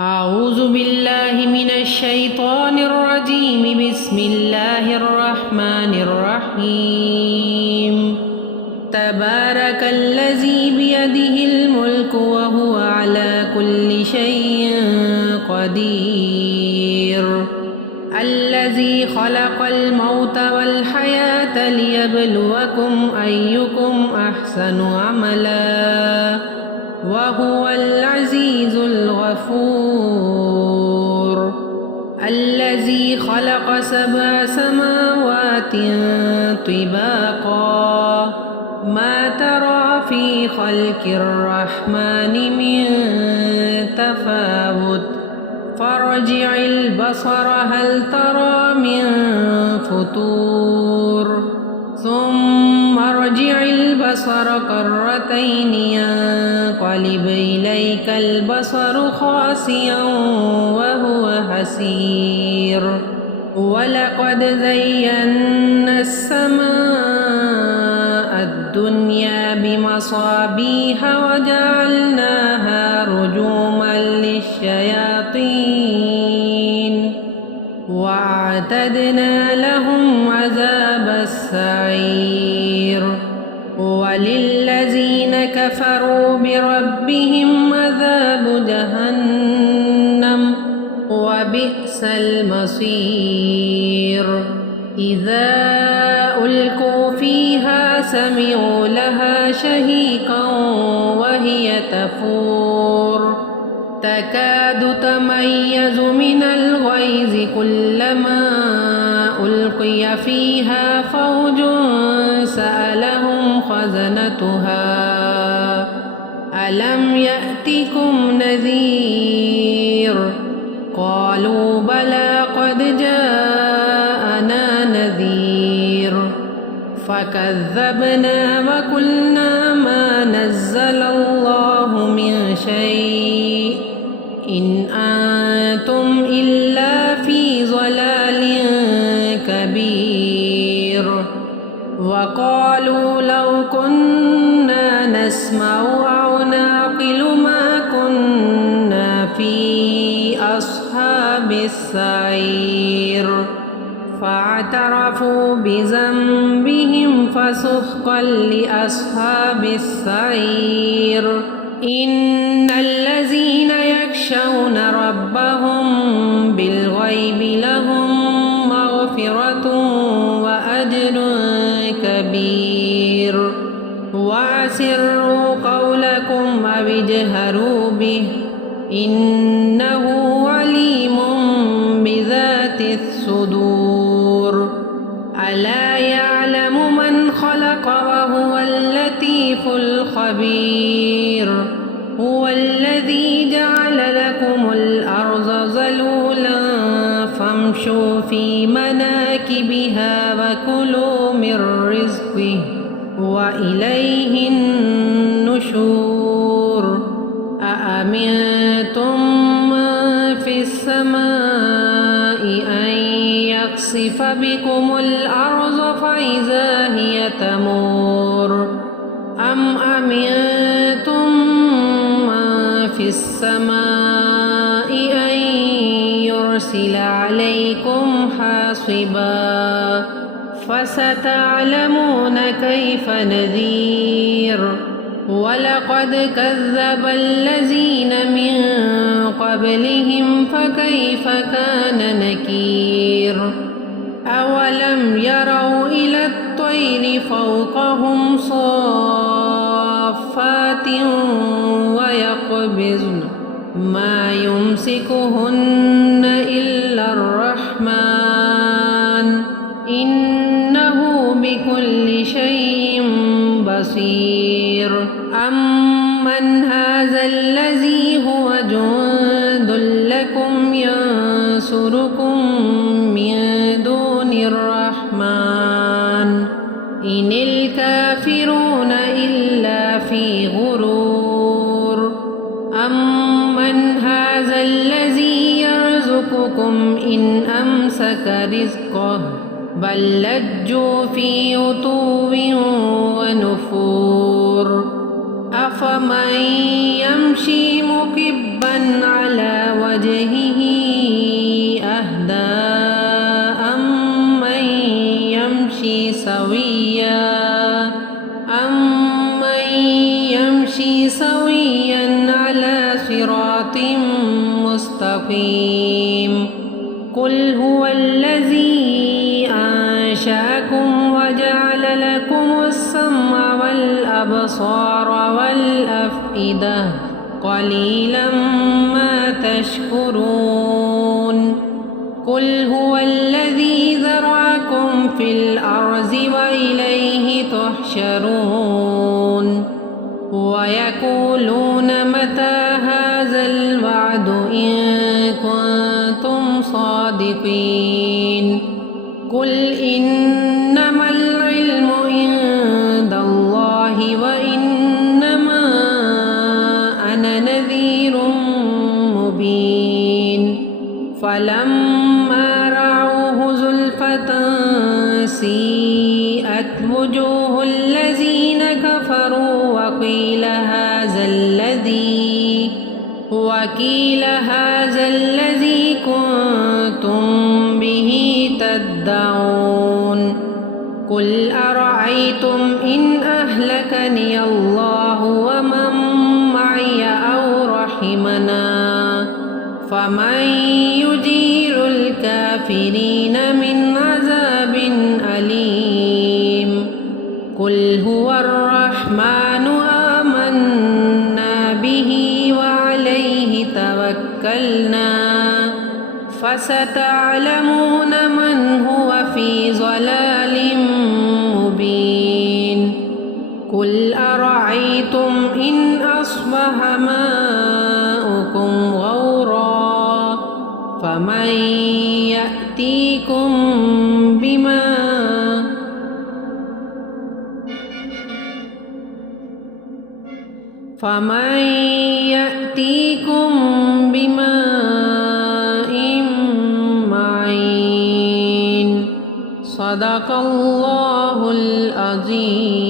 أعوذ بالله من الشيطان الرجيم. بسم الله الرحمن الرحيم. تبارك الذي بيده الملك وهو على كل شيء قدير. الذي خلق الموت والحياة ليبلوكم أيكم أحسن عملا وهو العزيز الغفور. الذي خلق 7 سماوات طباقا ما ترى في خلق الرحمن من تفاوت فارجع البصر هل ترى من فطور ثم ارجع البصر كرتين ينقلب إليك البصر خاسئا وهو حسير. ولقد زينا السماء الدنيا بمصابيح وجعلناها رجوما للشياطين وأعتدنا لهم عذاب السعير. وللذين كفروا بربهم عذاب جهنم وبئس المصير. إذا ألقوا فيها سمعوا لها شهيقا وهي تفور تكاد تميز من الغيظ كلما ألقي فيها فوج سألهم خزنتها ألم يأتكم نذير قالوا بلى قد جاءنا نذير فكذبنا وقلنا ما نزل الله من شيء إن أنتم إلا في ضلال كبير. وقالوا لو كنا نسمع أو نعقل ما كنا في أصحاب السعير فاعترفوا بذنبهم فسحقا لأصحاب السعير. إن الذين يخشون ربهم بالغيب لهم مغفرة وأجر كبير. وأسروا قولكم أو اجهروا به إنه عليم بذات الصدور. ألا يعلم من خلق وهو اللطيف الخبير. هو الذي جعل لكم الأرض ذلولا فامشوا في مناكبها وكلوا من رزقه وإليه النشور. أأمنتم من في السماء أن يخسف بكم الأرض فإذا هي تمور أم أمنتم من في السماء أن يرسل عليكم حاصبا فستعلمون كيف نذير. ولقد كذب الذين من قبلهم فكيف كان نكير. أولم يروا إلى الطير فوقهم صافات ويقبضن ما يمسكهن إلا الرحمن إنه بكل شيء بصير. أمن هذا الذي هو جند لكم ينصركم من دون الرحمن إن الكافرون إلا في غرور. أمن هذا الذي يرزقكم إن أمسك رزقه بل لجوا في عتو ونفور. أفمن يمشي مكبا على وجهه مستقيم قل هو الذي أنشأكم وجعل لكم السمع والأبصار والأفئدة قليلا ما تشكرون قل هو الذي ذرأكم في الأرض وإليه تحشرون ويقولون متى هذا الوعد إن كنتم صادقين قل إنما العلم عند الله وإنما أنا نذير مبين فلما رأوه زلفة سيئت وجوه الذين كفروا وقيل هذا الذي كنتم به تدعون قل أرأيتم إن أهلكني الله ومن معي أو رحمنا فمن يجير الكافرين من عذاب أليم قل هو الرحمن آمنا به وعليه توكلنا فستعلمون من هو في ضلال مبين قل أرأيتم إن أصبح ماؤكم غورا فمن يأتيكم بماء معين صدق الله العظيم.